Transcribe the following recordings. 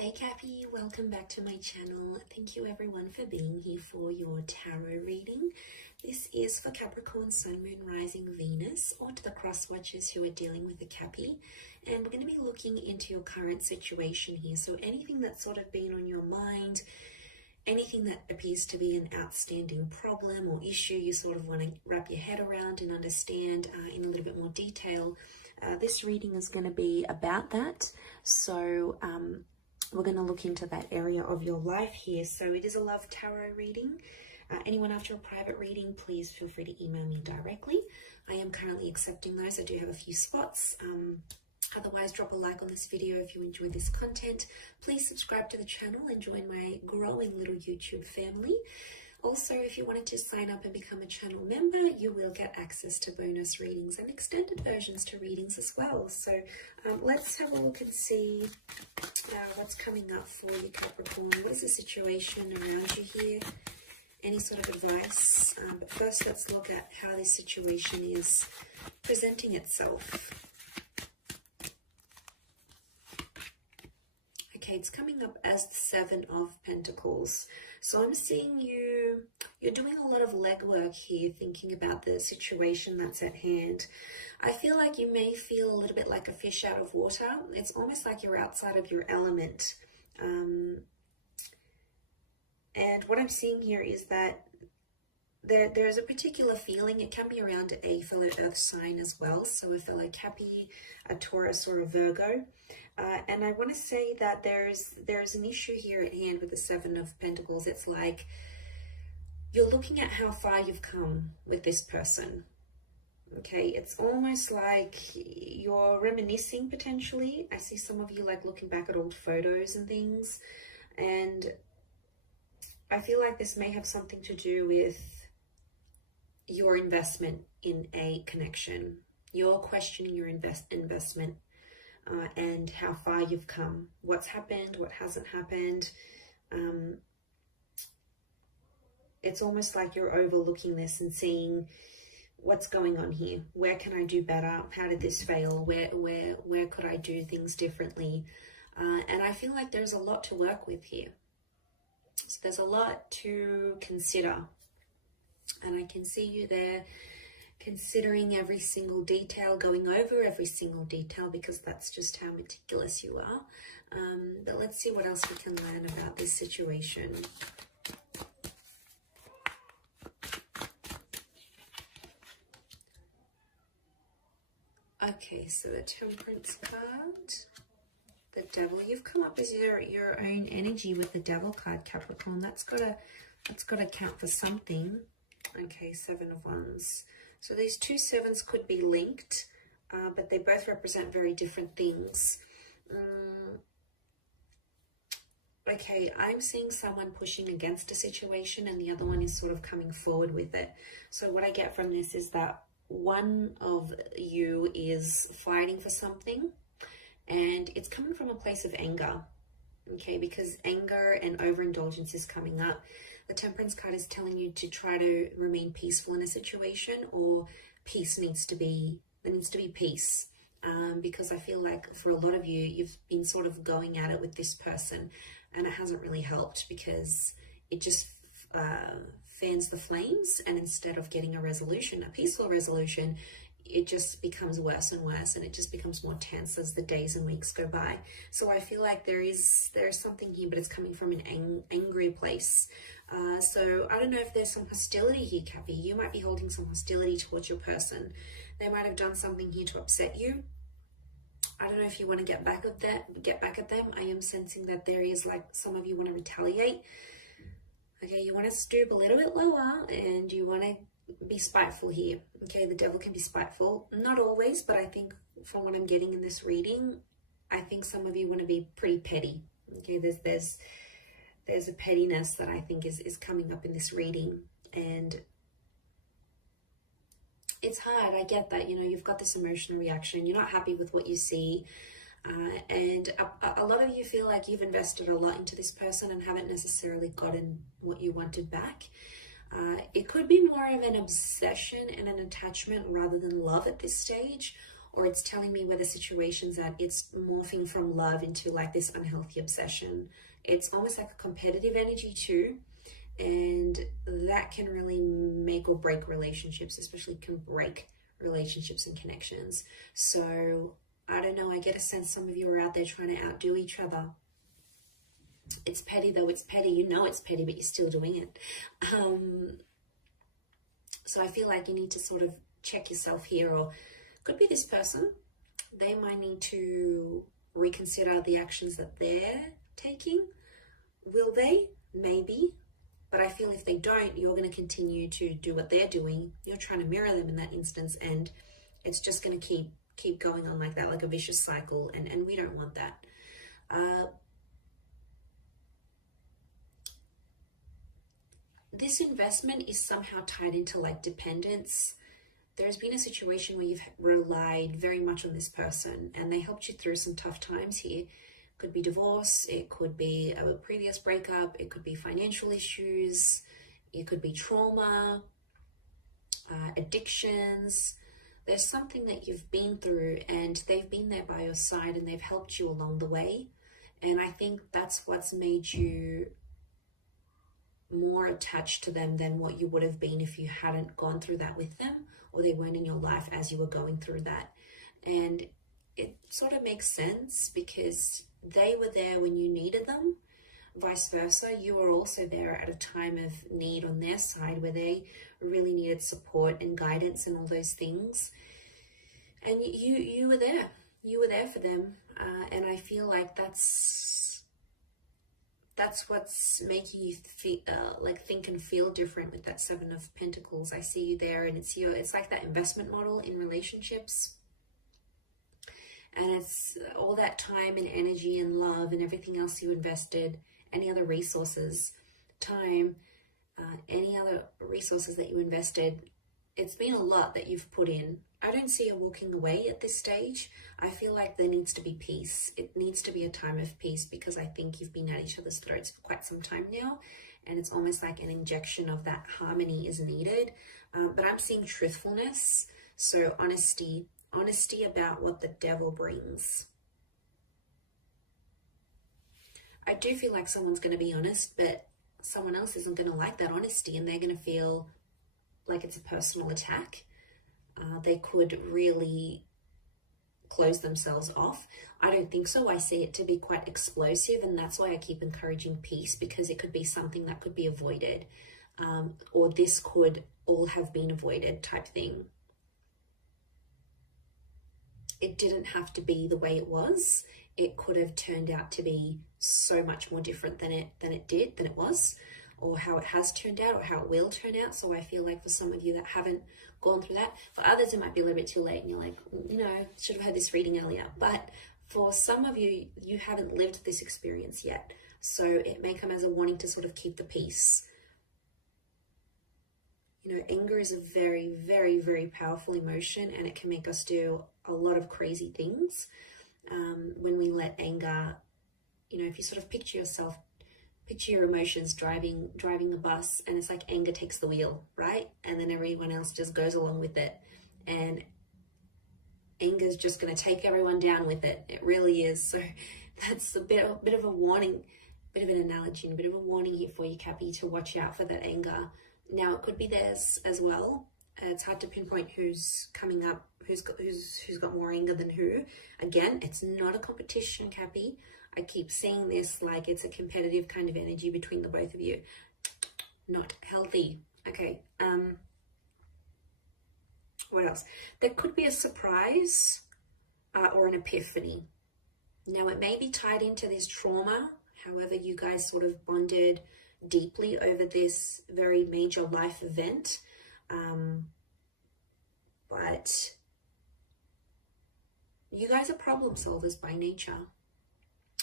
Hey Cappy, welcome back to my channel. Thank you everyone for being here for your tarot reading. This is for Capricorn, Sun, Moon, Rising, Venus, or to the cross watchers who are dealing with a Cappy. And we're going to be looking into your current situation here. So anything that's sort of been on your mind, anything that appears to be an outstanding problem or issue you sort of want to wrap your head around and understand in a little bit more detail. This reading is going to be about that. So we're going to look into that area of your life here. So it is a love tarot reading. Anyone after a private reading, please feel free to email me directly. I am currently accepting those. I do have a few spots. Otherwise, drop a like on this video if you enjoy this content. Please subscribe to the channel and join my growing little YouTube family. Also, if you wanted to sign up and become a channel member, you will get access to bonus readings and extended versions to readings as well. So let's have a look and see what's coming up for you, Capricorn. What is the situation around you here? Any sort of advice? But first, let's look at how this situation is presenting itself. Okay, it's coming up as the Seven of Pentacles. So I'm seeing you're doing a lot of legwork here, thinking about the situation that's at hand. I feel like you may feel a little bit like a fish out of water. It's almost like you're outside of your element. And what I'm seeing here is that there's a particular feeling. It can be around a fellow earth sign as well. So a fellow Cappy, a Taurus, or a Virgo. And I want to say that there's an issue here at hand with the Seven of Pentacles. It's like you're looking at how far you've come with this person. Okay, it's almost like you're reminiscing potentially. I see some of you like looking back at old photos and things. And I feel like this may have something to do with your investment in a connection. You're questioning your investment. And how far you've come, what's happened, what hasn't happened. It's almost like you're overlooking this and seeing what's going on here. Where can I do better? How did this fail? Where could I do things differently? And I feel like there's a lot to work with here. So there's a lot to consider. And I can see you there considering every single detail, going over every single detail, because that's just how meticulous you are. But let's see what else we can learn about this situation. Okay, so the Temperance card, the Devil. You've come up as your own energy with the Devil card, Capricorn. That's gotta count for something. Okay, Seven of Wands. So these two sevens could be linked, but they both represent very different things. Okay, I'm seeing someone pushing against a situation and the other one is sort of coming forward with it. So what I get from this is that one of you is fighting for something and it's coming from a place of anger. Okay, because anger and overindulgence is coming up. The Temperance card is telling you to try to remain peaceful in a situation, or there needs to be peace. Because I feel like for a lot of you, you've been sort of going at it with this person and it hasn't really helped because it just fans the flames, and instead of getting a resolution, a peaceful resolution, it just becomes worse and worse, and it just becomes more tense as the days and weeks go by. So I feel like there's something here, but it's coming from an angry place. So I don't know if there's some hostility here, Cappy. You might be holding some hostility towards your person. They might have done something here to upset you. I don't know if you want to get back at them. I am sensing that there is like some of you want to retaliate. Okay, you want to stoop a little bit lower and you want to be spiteful here. Okay, the Devil can be spiteful. Not always, but I think from what I'm getting in this reading, I think some of you want to be pretty petty. Okay, there's a pettiness that I think is coming up in this reading, and it's hard. I get that, you know, you've got this emotional reaction. You're not happy with what you see. And a lot of you feel like you've invested a lot into this person and haven't necessarily gotten what you wanted back. It could be more of an obsession and an attachment rather than love at this stage, or it's telling me where the situation's at. It's morphing from love into like this unhealthy obsession. It's almost like a competitive energy too, and that can really make or break relationships, especially can break relationships and connections. So I don't know, I get a sense some of you are out there trying to outdo each other. It's petty though, it's petty. You know it's petty, but you're still doing it. So I feel like you need to sort of check yourself here, or could be this person. They might need to reconsider the actions that they're taking. Will they? Maybe. But I feel if they don't, you're going to continue to do what they're doing. You're trying to mirror them in that instance, and it's just going to keep going on like that, like a vicious cycle, and we don't want that. This investment is somehow tied into like dependence. There's been a situation where you've relied very much on this person and they helped you through some tough times here. Could be divorce, it could be a previous breakup, it could be financial issues, it could be trauma, addictions. There's something that you've been through and they've been there by your side and they've helped you along the way. And I think that's what's made you more attached to them than what you would have been if you hadn't gone through that with them, or they weren't in your life as you were going through that. And it sort of makes sense because they were there when you needed them. Vice versa, you were also there at a time of need on their side where they really needed support and guidance and all those things. And you were there. You were there for them. And I feel like that's what's making you feel, like think and feel different with that Seven of Pentacles. I see you there, and it's like that investment model in relationships. And it's all that time and energy and love and everything else you invested, any other resources, time, any other resources that you invested. It's been a lot that you've put in. I don't see you walking away at this stage. I feel like there needs to be peace. It needs to be a time of peace because I think you've been at each other's throats for quite some time now. And it's almost like an injection of that harmony is needed. But I'm seeing truthfulness. So honesty about what the devil brings. I do feel like someone's going to be honest, but someone else isn't going to like that honesty and they're going to feel like it's a personal attack. They could really close themselves off. I don't think so. I see it to be quite explosive, and that's why I keep encouraging peace, because it could be something that could be avoided, or this could all have been avoided type thing. It didn't have to be the way it was. It could have turned out to be so much more different than it was, or how it has turned out, or how it will turn out. So I feel like for some of you that haven't gone through that, for others it might be a little bit too late and you're like, should have had this reading earlier. But for some of you, you haven't lived this experience yet. So it may come as a warning to sort of keep the peace. Anger is a very, very, very powerful emotion, and it can make us do a lot of crazy things when we let anger, if you sort of picture your emotions driving the bus, and it's like anger takes the wheel, right? And then everyone else just goes along with it. And anger is just going to take everyone down with it. It really is. So that's a bit of a warning, bit of an analogy, a bit of a warning here for you, Cappy, to watch out for that anger. Now, it could be theirs as well. It's hard to pinpoint who's coming up, who's got more anger than who. Again, it's not a competition, Cappy. I keep seeing this like it's a competitive kind of energy between the both of you. Not healthy. Okay. What else? There could be a surprise or an epiphany. Now, it may be tied into this trauma. However, you guys sort of bonded deeply over this very major life event. But you guys are problem solvers by nature.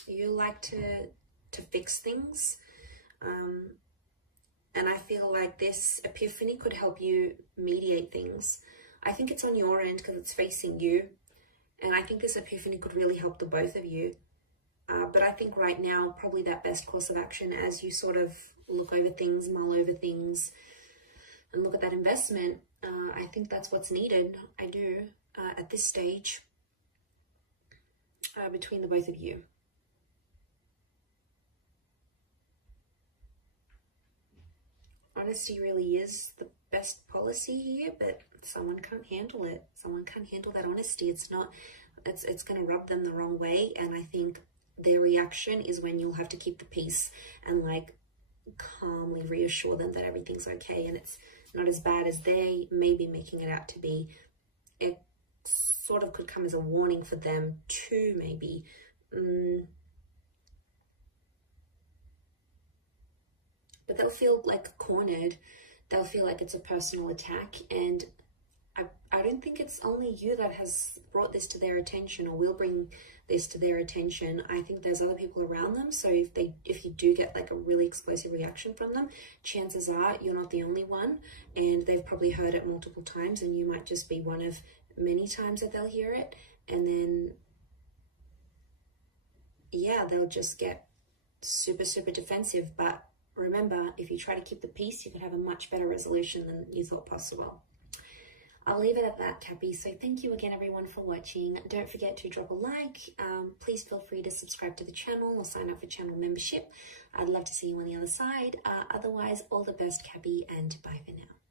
You like to fix things. And I feel like this epiphany could help you mediate things. I think it's on your end because it's facing you. And I think this epiphany could really help the both of you. But I think right now, probably that best course of action as you sort of look over things, mull over things, and look at that investment, I think that's what's needed. I do. at this stage between the both of you. Honesty really is the best policy here, but someone can't handle it. Someone can't handle that honesty. It's going to rub them the wrong way, and I think their reaction is when you'll have to keep the peace and like calmly reassure them that everything's okay and it's not as bad as they may be making it out to be. It sort of could come as a warning for them too, maybe. But they'll feel like cornered. They'll feel like it's a personal attack, and I don't think it's only you that has brought this to their attention or will bring this to their attention. I think there's other people around them. So if you do get like a really explosive reaction from them, chances are you're not the only one, and they've probably heard it multiple times, and you might just be one of many times that they'll hear it. And then, yeah, they'll just get super, super defensive. But remember, if you try to keep the peace, you can have a much better resolution than you thought possible. I'll leave it at that, Cappy. So thank you again, everyone, for watching. Don't forget to drop a like. Please feel free to subscribe to the channel or sign up for channel membership. I'd love to see you on the other side. Otherwise, all the best, Cappy, and bye for now.